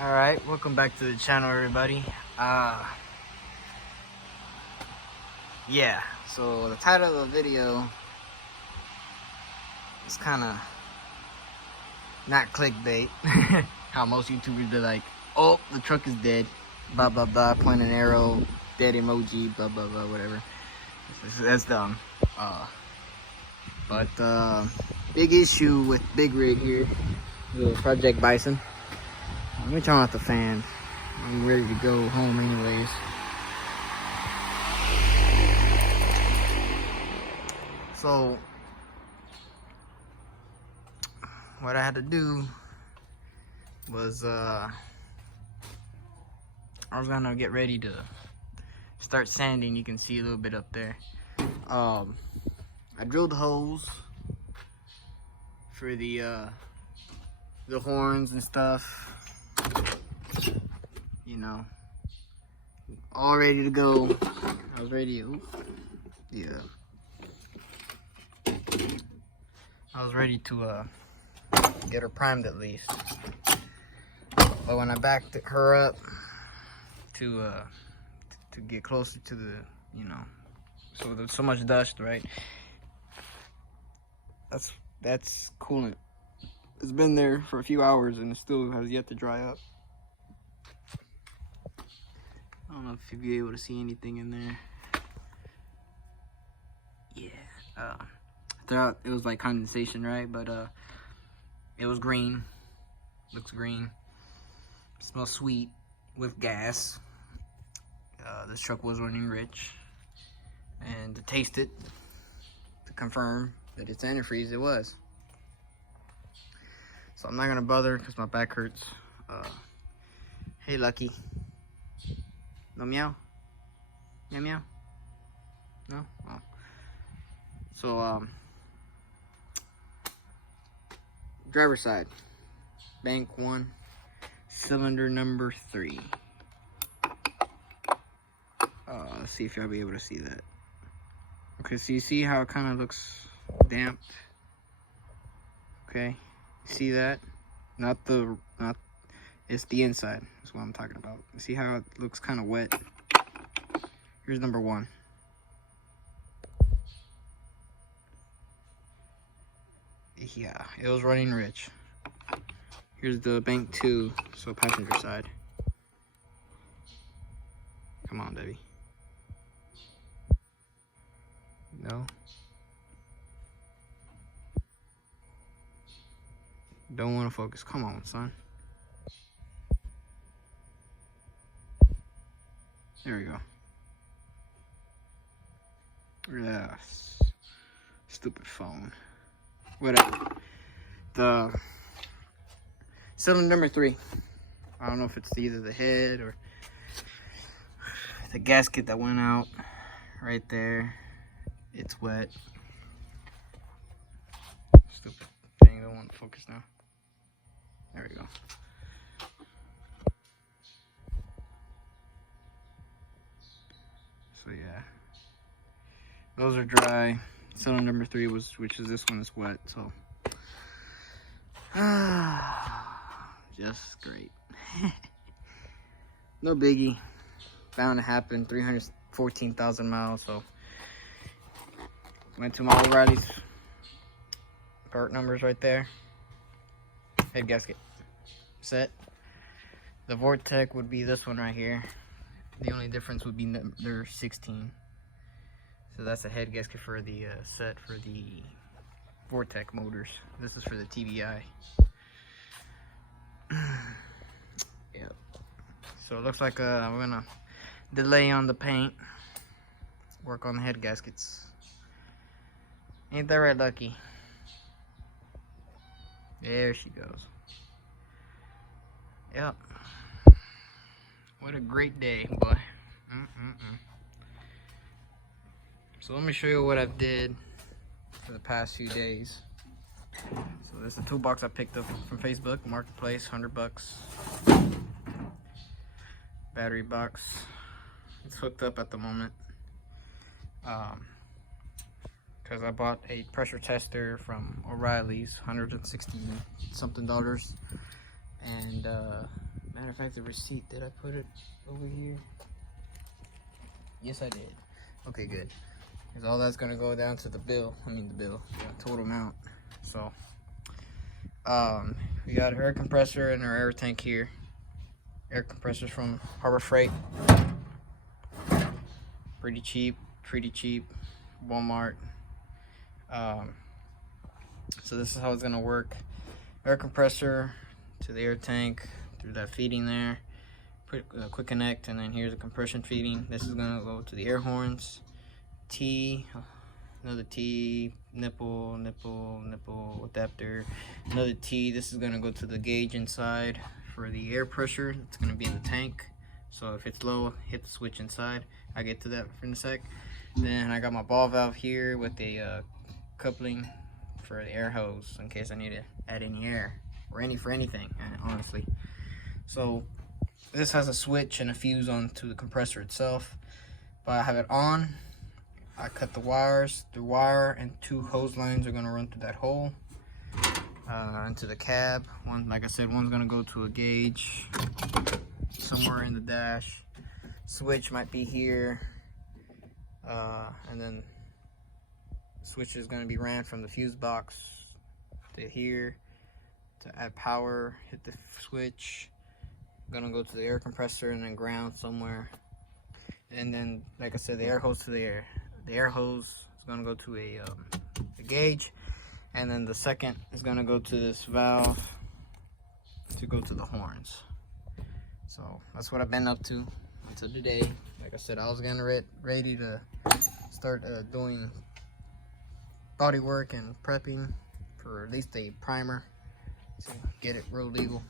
Alright, welcome back to the channel, everybody. Yeah, so the title of the video is kind of not clickbait. How most YouTubers be like, oh, the truck is dead, blah blah blah, point an arrow, dead emoji, blah blah blah, whatever. That's dumb. But big issue with Big Rig here, the Project Bison. Let me turn off the fan. I'm ready to go home anyways. So what I had to do was I was gonna get ready to start sanding. You can see a little bit up there. I drilled holes for the horns and stuff. You know, all ready to go. I was ready to, yeah. I was ready to get her primed at least. But when I backed her up to get closer to the, you know, so there's so much dust, right? That's coolant. It's been there for a few hours and it still has yet to dry up. I don't know if you'll be able to see anything in there. Yeah. Throughout it was like condensation, right? But it was green. Looks green. Smells sweet with gas. This truck was running rich. And to taste it, to confirm that it's antifreeze, it was. So I'm not gonna bother because my back hurts. Hey, Lucky. No meow? Meow meow? No? Oh. So, driver's side. Bank 1. Cylinder number 3. Let's see if y'all be able to see that. Okay, so you see how it kind of looks damp? Okay, see that? It's the inside, that's what I'm talking about. See how it looks kind of wet? Here's number 1. Yeah, it was running rich. Here's the bank 2, so passenger side. Come on, Debbie. No? Don't want to focus. Come on, son. There we go. Yes. Stupid phone. Whatever. The cylinder number 3. I don't know if it's either the head or the gasket that went out right there. It's wet. Stupid thing. I don't want to focus now. There we go. So yeah, those are dry. Cylinder number 3 which is this one, is wet. So just great. No biggie. Bound to happen. 314,000 miles. So went to my O'Reilly's. Part numbers right there. Head gasket set. The Vortec would be this one right here. The only difference would be they're 16. So that's a head gasket for the set for the Vortec motors. This is for the TBI. Yep. So it looks like we're gonna delay on the paint. Work on the head gaskets. Ain't that right, Lucky? There she goes. Yep. What a great day, boy. So let me show you what I've did for the past few days. So this is the toolbox I picked up from Facebook Marketplace, $100. Battery box. It's hooked up at the moment. Because I bought a pressure tester from O'Reilly's, $160 something, and Matter of fact, the receipt, did I put it over here? Yes, I did. Okay, good. Because all that's gonna go down to the bill. The total amount. So, we got an air compressor and our air tank here. Air compressors from Harbor Freight. Pretty cheap. Walmart. So this is how it's gonna work. Air compressor to the air tank through that feeding there. Quick connect, and then here's a compression feeding. This is gonna go to the air horns. T, another T, nipple, adapter, another T. This is gonna go to the gauge inside for the air pressure. It's gonna be in the tank. So if it's low, hit the switch inside. I get to that in a sec. Then I got my ball valve here with a coupling for the air hose in case I need to add any air or for anything, honestly. So this has a switch and a fuse onto the compressor itself. But I have it on. I cut the wires. The wire and 2 hose lines are gonna run through that hole into the cab. One, like I said, one's gonna go to a gauge somewhere in the dash. Switch might be here, and then the switch is gonna be ran from the fuse box to here to add power. Hit the switch. Gonna go to the air compressor and then ground somewhere. And then, like I said, the air hose to the air hose is gonna go to a gauge, and then the second is gonna go to this valve to go to the horns. So that's what I've been up to until today. Like I said, I was getting ready to start doing body work and prepping for at least a primer to get it real legal,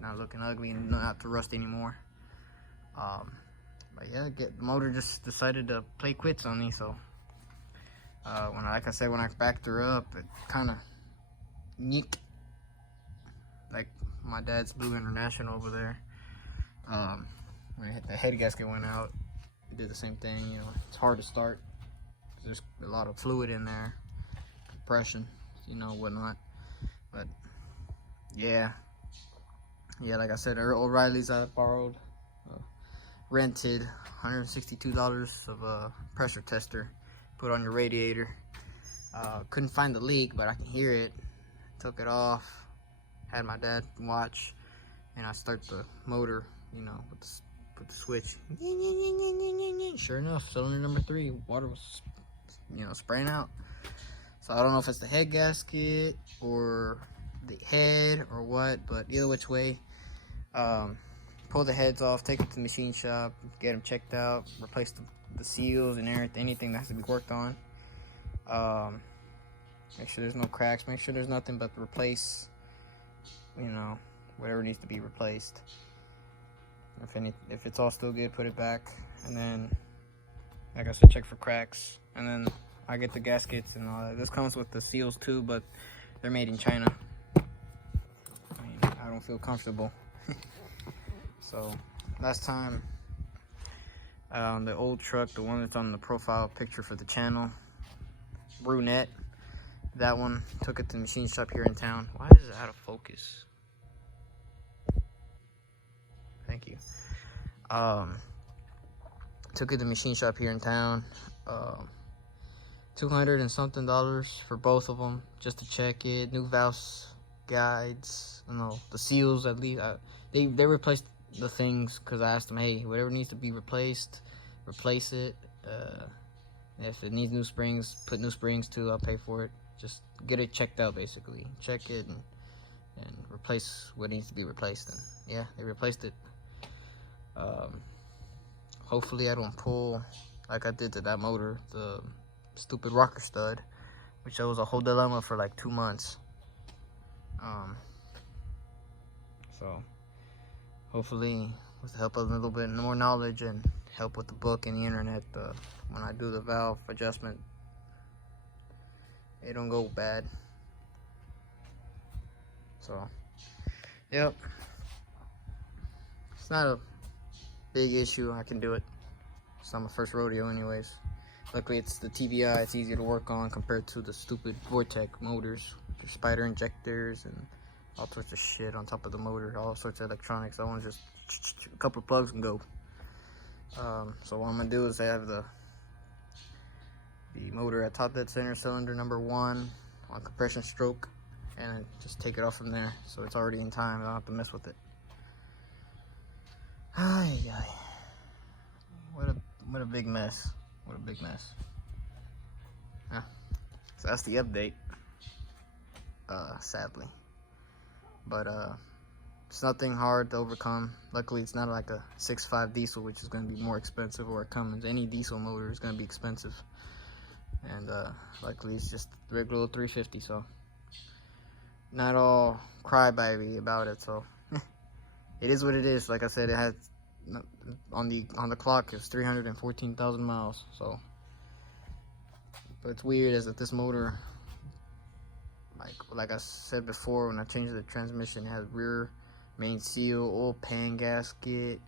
not looking ugly and not to rust anymore. But yeah, the motor just decided to play quits on me. So like I said, when I backed her up, it kind of nicked, like my dad's Blue International over there. When the head gasket went out, it did the same thing. You know, it's hard to start because there's a lot of fluid in there, compression, whatnot. But yeah, like I said, O'Reilly's I borrowed, rented $162 of a pressure tester, put on your radiator. Couldn't find the leak, but I can hear it. Took it off, had my dad watch, and I start the motor, with the switch. Sure enough, cylinder number 3, water was, spraying out. So I don't know if it's the head gasket or the head or what, but either which way, pull the heads off, take it to the machine shop, get them checked out, replace the seals and anything that has to be worked on. Make sure there's no cracks, make sure there's nothing but replace, whatever needs to be replaced. If it's all still good, put it back, and then, like I said, check for cracks, and then I get the gaskets and all that. This comes with the seals too, but they're made in China. I don't feel comfortable. So last time, the old truck, the one that's on the profile picture for the channel, brunette, that one, took it to the machine shop here in town. Why is it out of focus? Thank you. Took it to the machine shop here in town. $200 and something for both of them, just to check it. New valves, guides, the seals at least. They replaced the things because I asked them, hey, whatever needs to be replaced, replace it. If it needs new springs, put new springs too. I'll pay for it. Just get it checked out, basically. Check it and replace what needs to be replaced. And yeah, they replaced it. Hopefully I don't pull like I did to that motor, the stupid rocker stud, which was a whole dilemma for like 2 months. So hopefully with the help of a little bit more knowledge and help with the book and the internet, when I do the valve adjustment, it don't go bad. So yep, it's not a big issue. I can do it. It's not my first rodeo anyways. Luckily it's the TVI, it's easier to work on compared to the stupid Vortec motors, which are spider injectors and all sorts of shit on top of the motor, all sorts of electronics. I want to just a couple of plugs and go. So what I'm gonna do is I have the motor at top dead center, cylinder number 1 on compression stroke, and just take it off from there, so it's already in time. I don't have to mess with it. Ay, ay. What a big mess. What a big mess. Yeah. So that's the update. Sadly. But it's nothing hard to overcome. Luckily, it's not like a 6.5 diesel, which is going to be more expensive, or a Cummins. Any diesel motor is going to be expensive. And luckily, it's just regular 350, so not all crybaby about it. So it is what it is. Like I said, it had on the clock, it was 314,000 miles. So, but it's weird is that this motor, like I said before, when I changed the transmission, it has rear main seal, oil pan gasket.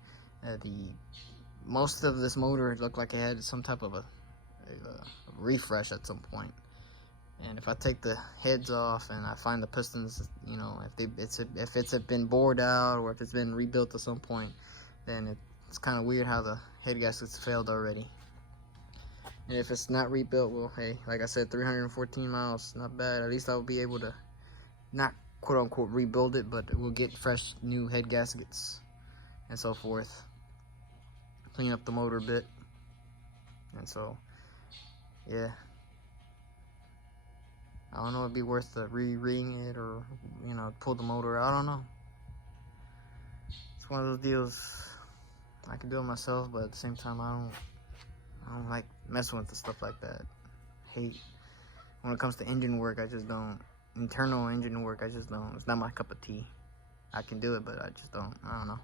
Most of this motor looked like it had some type of a refresh at some point. And if I take the heads off and I find the pistons, you know, if it's been bored out or if it's been rebuilt at some point, then it's kind of weird how the head gaskets failed already. And if it's not rebuilt, well, hey, like I said, 314 miles, not bad. At least I'll be able to not quote unquote rebuild it, but we'll get fresh new head gaskets and so forth. Clean up the motor a bit. And so, yeah. I don't know, it'd be worth to re-ring it or, you know, pull the motor. I don't know. It's one of those deals. I can do it myself, but at the same time, I don't like messing with the stuff like that. Hate. When it comes to engine work, I just don't. Internal engine work, I just don't. It's not my cup of tea. I can do it, but I just don't. I don't know.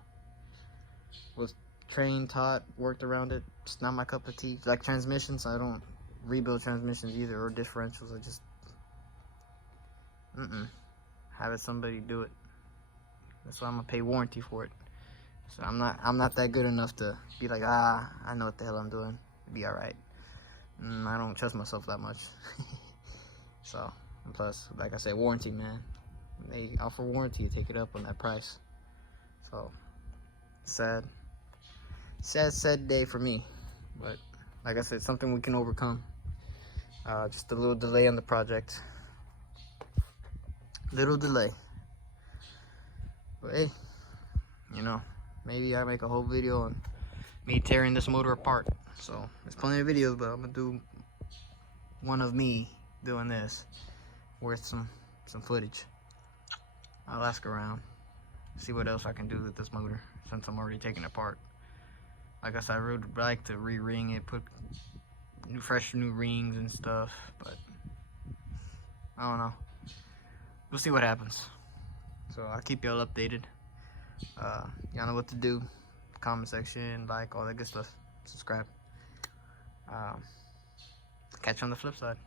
Was trained, taught, worked around it. It's not my cup of tea. Like transmissions, I don't rebuild transmissions either, or differentials. I just have it somebody do it. That's why I'm gonna pay warranty for it. So I'm not that good enough to be like, I know what the hell I'm doing. It'll be all right. I don't trust myself that much. So, and plus, like I said, warranty, man. When they offer warranty, you take it up on that price. So, sad day for me. But like I said, something we can overcome. Just a little delay on the project. Little delay. But hey, you know, maybe I make a whole video on me tearing this motor apart. So there's plenty of videos, but I'm gonna do one of me doing this, worth some footage. I'll ask around, see what else I can do with this motor since I'm already taking it apart. Like I said, I would like to re-ring it, put fresh new rings and stuff, but I don't know. We'll see what happens. So I'll keep y'all updated. Y'all know what to do. Comment section, like, all that good stuff. Subscribe. Catch you on the flip side.